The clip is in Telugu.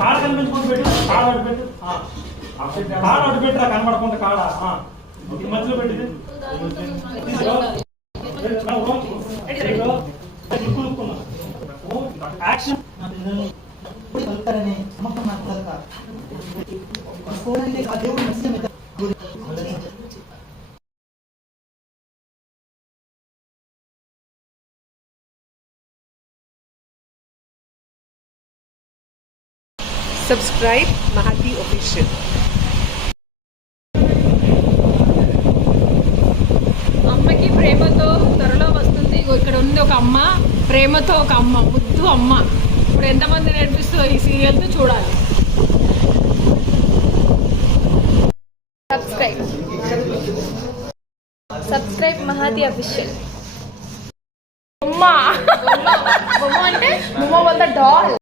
కాడ కనిపించుకుంటూ పెట్టు, కాడ అడ్డు పెట్టు, కాడ అడ్డు పెట్టరా కనబడకుండా కాడ మధ్యలో పెట్టింది యాక్షన్ Subscribe Mahati Official. అమ్మకి ప్రేమతో త్వరలో వస్తుంది. ఇక్కడ ఉంది ఒక అమ్మ, ప్రేమతో ఒక అమ్మ, ముద్దు అమ్మ. ఇప్పుడు ఎంతమంది నేర్పిస్తుందో ఈ సీరియల్తో చూడాలి. Subscribe Mahathi official. బొమ్మ అంటే బొమ్మ వల్ల డాల్.